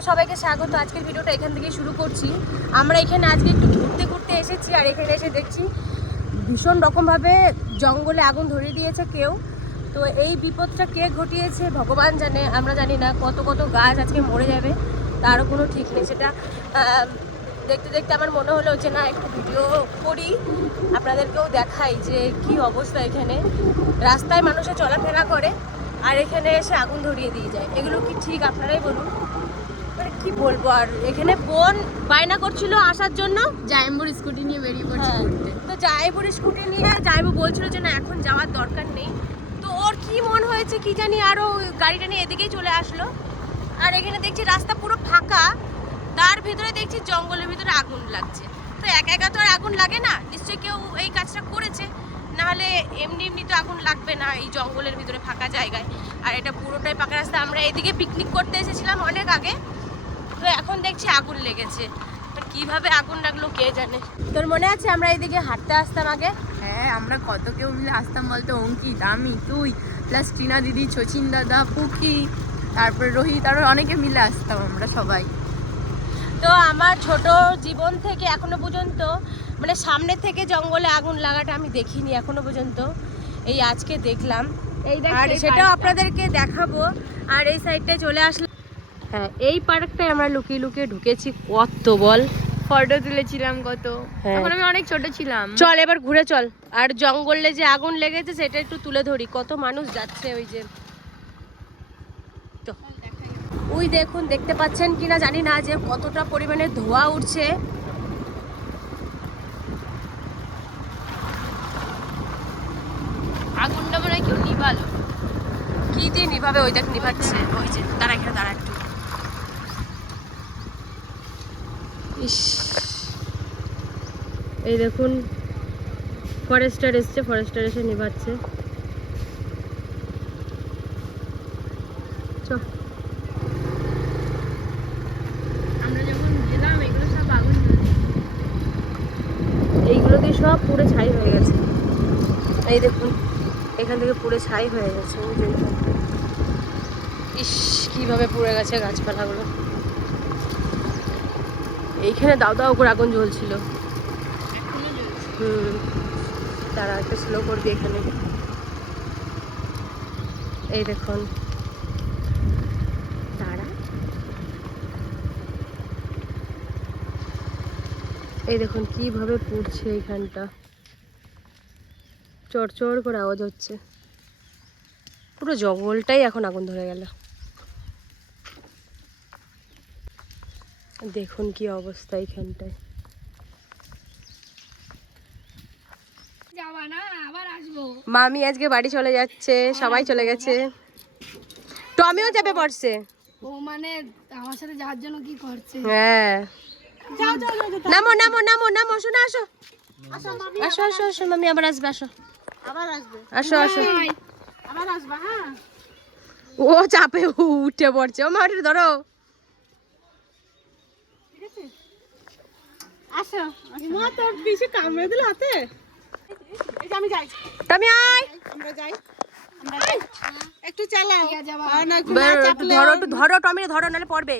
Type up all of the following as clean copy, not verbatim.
থেকে সবাইকে স্বাগত। আজকের ভিডিওটা এখান থেকেই শুরু করছি। আমরা এখানে আজকে একটু ঘুরতে ঘুরতে এসেছি, আর এখানে এসে দেখছি ভীষণ রকমভাবে জঙ্গলে আগুন ধরিয়ে দিয়েছে কেউ। তো এই বিপদটা কে ঘটিয়েছে ভগবান জানে, আমরা জানি না। কত কত গাছ আজকে মরে যাবে তারও কোনো ঠিক নেই। সেটা দেখতে দেখতে আমার মনে হলো যে না, একটু ভিডিও করি, আপনাদেরকেও দেখাই যে কি অবস্থা। এখানে রাস্তায় মানুষে চলাফেরা করে আর এখানে এসে আগুন ধরিয়ে দিয়ে যায়। এগুলো কি ঠিক? আপনারাই বলুন। মানে কি বলবো আর। এখানে বোন বায়না করছিল আসার জন্য, জাইম্বুর স্কুটি নিয়ে বেরিয়ে পড়ছে ঘুরতে। তো জাইবুর স্কুটি নিয়ে জাইবু বলছিল যে না, এখন যাওয়ার দরকার নেই। তো ওর কি মন হয়েছে কি জানি, আরও গাড়িটা নিয়ে এদিকেই চলে আসলো। আর এখানে দেখছি রাস্তা পুরো ফাঁকা, তার ভিতরে দেখছি জঙ্গলের ভিতরে আগুন লাগছে। তো একা একা তো আর আগুন লাগে না, নিশ্চয়ই কেউ এই কাজটা করেছে, নাহলে এমনি এমনি তো আগুন লাগবে না এই জঙ্গলের ভিতরে ফাঁকা জায়গায়। আর এটা পুরোটাই ফাঁকা রাস্তা। আমরা এদিকে পিকনিক করতে এসেছিলাম অনেক আগে, তো এখন দেখছি আগুন লেগেছে। কিভাবে আগুন লাগলো কে জানে। তোর মনে আছে আমরা এইদিকে হাঁটতে আসতাম আগে? হ্যাঁ, আমরা কত কেউ মিলে আসতাম বলতো। অঙ্কিত, আমি, তুই, প্লাস টিনা দিদি, শচীন দাদা, পুকি, তারপর রোহিত, আরো অনেকে মিলে আসতাম আমরা সবাই। তো আমার ছোট জীবন থেকে এখনো পর্যন্ত মানে সামনে থেকে জঙ্গলে আগুন লাগাটা আমি দেখিনি এখনো পর্যন্ত। এই আজকে দেখলাম, আর সেটাও আপনাদেরকে দেখাবো। আর এই সাইডটায় চলে আসলাম। হ্যাঁ, এই পার্কটায় আমরা লুকিয়ে লুকিয়ে ঢুকেছি। কত বল, ফটো তুলেছিলাম কত। হ্যাঁ। তখন আমি অনেক ছোট ছিলাম। চল এবার ঘুরে চল। আর জঙ্গলে যে আগুন লেগেছে সেটা একটু তুলে ধরি। কত মানুষ যাচ্ছে ওই যে, ওই দেখুন, দেখতে পাচ্ছেন কিনা জানি না যে কতটা পরিমাণে ধোঁয়া উঠছে। আগুনটা মনে হয় কেউ নিভালো। কি দিয়ে নিভাবে? ওই দেখ নিভাচ্ছে। ওই যে দাঁড়া, এখানে দাঁড়া একটু। ইস, এই দেখুন ফরেস্টার এসছে, ফরেস্টার এসে নিভাচ্ছে। আমরা যখন গেলাম এগুলো সব আগুন জ্বলছে। এইগুলো দিয়ে সব পুরো ছাই হয়ে গেছে। এই দেখুন এখান থেকে পুরো ছাই হয়ে গেছে। ওই যে ইস, কিভাবে পুড়ে গেছে গাছপালাগুলো। এইখানে দাও দাও করে আগুন জ্বলছিল। এখনো জ্বলছে। তারা একটু স্লো করবি এখানে। এই দেখুন, তারা এই দেখুন কিভাবে পুড়ছে। এইখানটা চড়চড় করে আওয়াজ হচ্ছে। পুরো জঙ্গলটাই এখন আগুন ধরে গেল। দেখুন কি অবস্থা এইখানটায়। যাবা না, আবার আসবো। মামি আজকে বাড়ি চলে যাচ্ছে, সবাই চলে গেছে। টমিও যাবে পড়ছে। ও মানে আমার সাথে যাওয়ার জন্য কি করছে? হ্যাঁ, নামো নামো নামো নামো, শোনো আসো আসো আসো আসো। মামি আবার আসবে, আসো আসো আসো। আবার আসবা? হ্যাঁ, ও চাপে উঠে পড়ছে। ও মা, ওটা ধরো। আসো। মা তোর পিছে কামড়ে দিল হাতে। এই যে আমি যাই। টমি আয়, আমরা যাই। একটু চালাও। আর না একটু ধরো একটু ধরো, টমি ধরো, নাহলে পড়বে।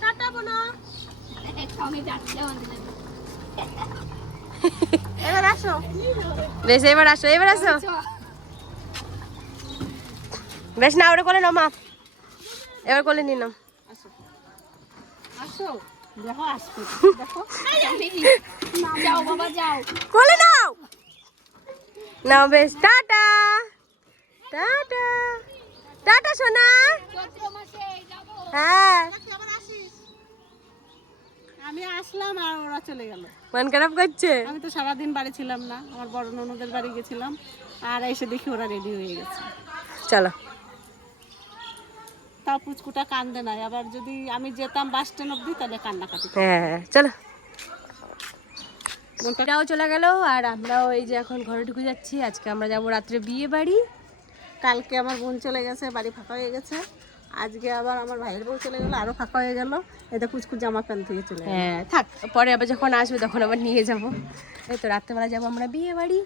টাটা বোনা। এবার আসো। বেশ, এবার আসো, এবার আসো। বেশ না, ওটা কোলে নাও মা, এবার কোলে নিয়ে নাও। আসো, দেখো আসবে। দেখো। যাও বাবা যাও। কোলে নাও নাও। বেশ, টাটা টাটা টাটা সোনা। হ্যাঁ, আমি আসলাম আর ওরা চলে গেল। মন খারাপ করছে। আমি তো সারাদিন বাড়ি ছিলাম না, আমার বড় ননদের বাড়ি গেছিলাম। আর এসে দেখি ওরা রেডি হয়ে গেছে। চলো। তাও পুচকুটা কান্দে নাই। আবার যদি আমি যেতাম বাস স্ট্যান্ড অব্দি তাহলে কান্নাকাটি। হ্যাঁ চলো। মনটাও চলে গেল। আর আমরাও এই যে এখন ঘরে ঢুকে যাচ্ছি। আজকে আমরা যাবো রাত্রে বিয়ে বাড়ি। কালকে আমার বোন চলে গেছে, বাড়ি ফাঁকা হয়ে গেছে। আজকে আবার আমার ভাইয়ের বউ চলে গেল, আরো ফাঁকা হয়ে গেল। এতে কুচকুচ জামা প্যান্ট থেকে চলে গেল। হ্যাঁ থাক, পরে আবার যখন আসবে তখন আবার নিয়ে যাবো। এই তো রাত্রেবেলা যাবো আমরা বিয়ে বাড়ি।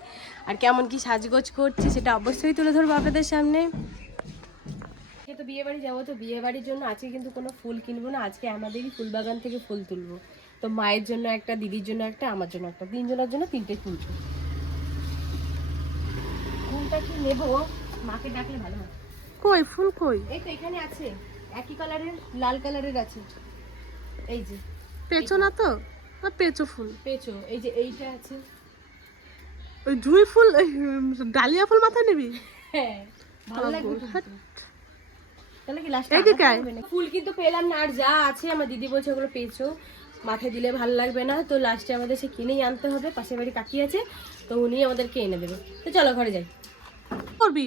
আর কেমন কি সাজগোজ করছি সেটা অবশ্যই তুলে ধরবো আপনাদের সামনে। বিয়ে বাড়ি যাবো, তো বিয়ে বাড়ির জন্য আজকে কিন্তু কোনো ফুল কিনবো না, আজকে আমাদেরই ফুল বাগান থেকে ফুল তুলবো। তো মায়ের জন্য একটা, দিদির জন্য একটা, আমার জন্য একটা, 3 জনের জন্য 3টে ফুল। ফুলটা কি নেবো, মাকে ডাকলে ভালো হয়। কই ফুল কই? এই তো এখানে আছে, একই কালারের, লাল কালারের আছে। এই যে পেঁচো না তো, না পেঁচো ফুল। পেঁচো, এই যে এইটা আছে। ওই জুঁই ফুল, ডালিয়া ফুল মাথায় নিবি? হ্যাঁ, ভালো লাগবে কিন্তু। তাহলে কি লাস্টে এইদিকে আয়। ফুল কিন্তু পেলাম না, আর যা আছে আমার দিদি বলছে ওগুলো পেঁচো, মাথায় দিলে ভালো লাগবে না, তো লাস্টে আমাদের সে কিনেই আনতে হবে। পাশের বাড়ি কাকি আছে, তো উনি আমাদেরকে এনে দেবে। তো চলো ঘরে যাই। করবি?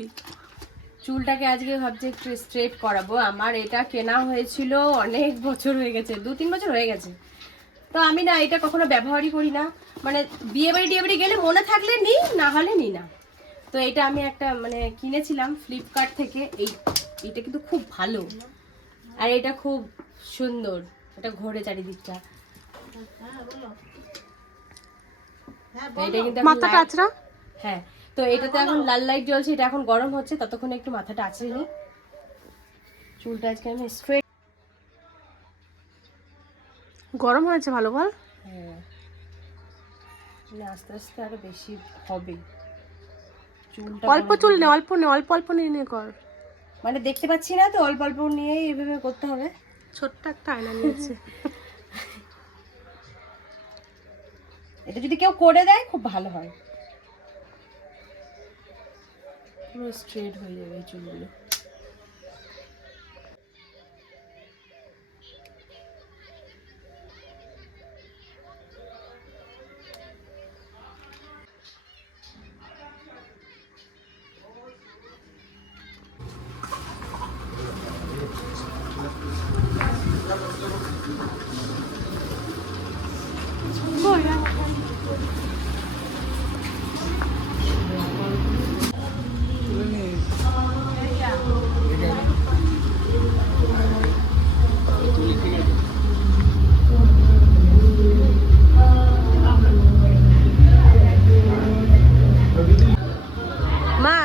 চুলটাকে আজকে ভাবছি একটু স্ট্রেট করাবো। আমার এটা কেনা হয়েছিল অনেক বছর হয়ে গেছে, 2-3 বছর হয়ে গেছে। তো আমি না এটা কখনো ব্যবহারই করি না, মানে বিয়ে বাড়ি গেলে মনে থাকলে নিই, না হলে নিই না। তো এটা আমি একটা মানে কিনেছিলাম ফ্লিপকার্ট থেকে। এইটা কিন্তু খুব ভালো, আর এটা খুব সুন্দর, এটা ঘোরে চারিদিকটা। তো এটা কিন্তু এখন মাথাটা আছড়া। হ্যাঁ, তো এটাতে এখন লাল লাইট জ্বলছে, এটা এখন গরম হচ্ছে, ততক্ষণে একটু মাথাটা আছড়ে নিই। চুলটা আজকে আমি স্ট্রেট। গরম হয়েছে ভালো বল? হ্যাঁ, মানে আস্তে আস্তে আরো বেশি হবে চুলটা। অল্প চুল নে, অল্প নে, অল্প অল্প নিয়ে নিয়ে কর। মানে দেখতে পাচ্ছি না তো, অল্প অল্প নিয়েই এভাবে করতে হবে। ছোট্ট একটা আয়না নিয়েছে। এটা যদি কেউ করে দেয় খুব ভালো হয়, পুরো স্ট্রেট হয়ে যাবে এই চুলগুলো। মা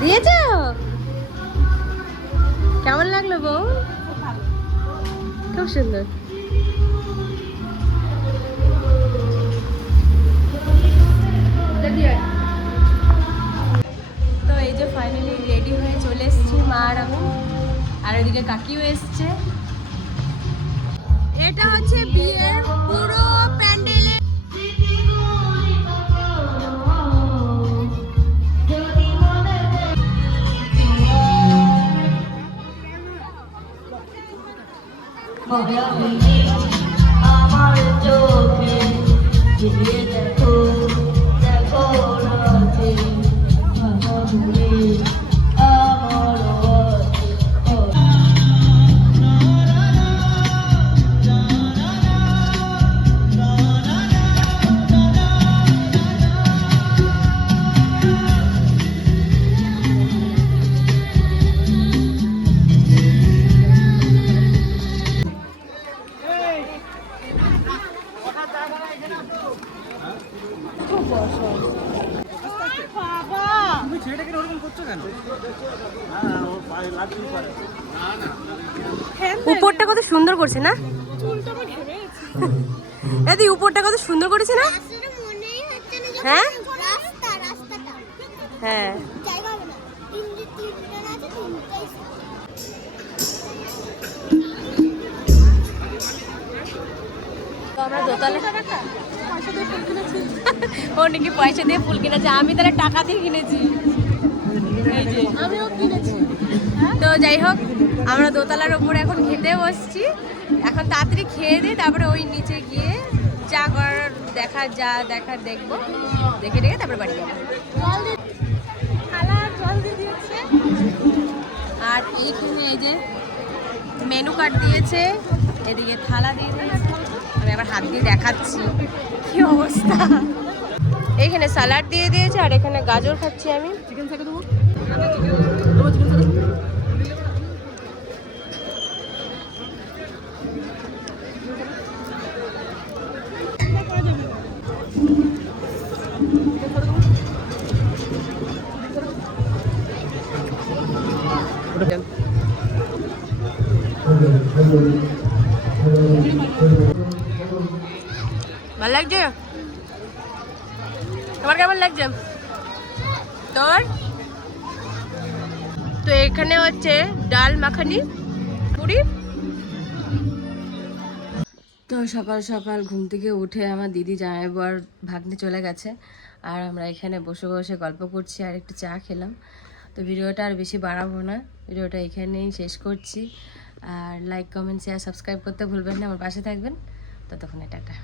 দিয়েছ? কেমন লাগলো বউ? খুব সুন্দর। তো এই যে ফাইনালি রেডি হয়ে চলে এসেছি মা আর আমি, আর ওইদিকে কাকিও এসছে। এটা হচ্ছে বিয়ের পুরো প্যান্ডেলের। আমার চোখে দিয়ে দেখো দেখো রাতে ঘুরে আমার উপরটা কত সুন্দর করছে না? এদি উপরটা কত সুন্দর করেছে না? হ্যাঁ হ্যাঁ। তো আমরা দোতলা ও নাকি পয়সা দিয়ে ফুল কিনেছে, আমি তাহলে টাকা দিয়ে কিনেছি। আমিও কিনেছি। তো যাই হোক, আমরা দোতলার উপরে এখন খেতে বসছি। এখন তাড়াতাড়ি খেয়ে দিই, তারপরে ওই নিচে গিয়ে যা করার যা দেখার দেখবো, দেখে তারপরে বাড়ি যাবো। জল দিয়ে দিয়েছে, আর এইখানে এই যে মেনু কার্ড দিয়েছে, এদিকে থালা দিয়ে দিয়েছে। আমি আবার হাত দিয়ে দেখাচ্ছি কি অবস্থা। এইখানে স্যালাড দিয়ে দিয়েছে, আর এখানে গাজর খাচ্ছি আমি। চিকেন থেকে দেবো। ভালো লাগছে? তোমার কেমন লাগছে? তোর? তো এখানে হচ্ছে ডাল মাখানি পুরি। তো সকাল সকাল ঘুম থেকে উঠে আমার দিদি জামাইবাবু আর ভাগ্নে চলে গেছে, আর আমরা এখানে বসে বসে গল্প করছি আর একটু চা খেলাম। তো ভিডিওটা আর বেশি বাড়াবো না, ভিডিওটা এখানেই শেষ করছি। আর লাইক কমেন্ট শেয়ার সাবস্ক্রাইব করতে ভুলবেন না, আমার পাশে থাকবেন। ততক্ষণে টাটা।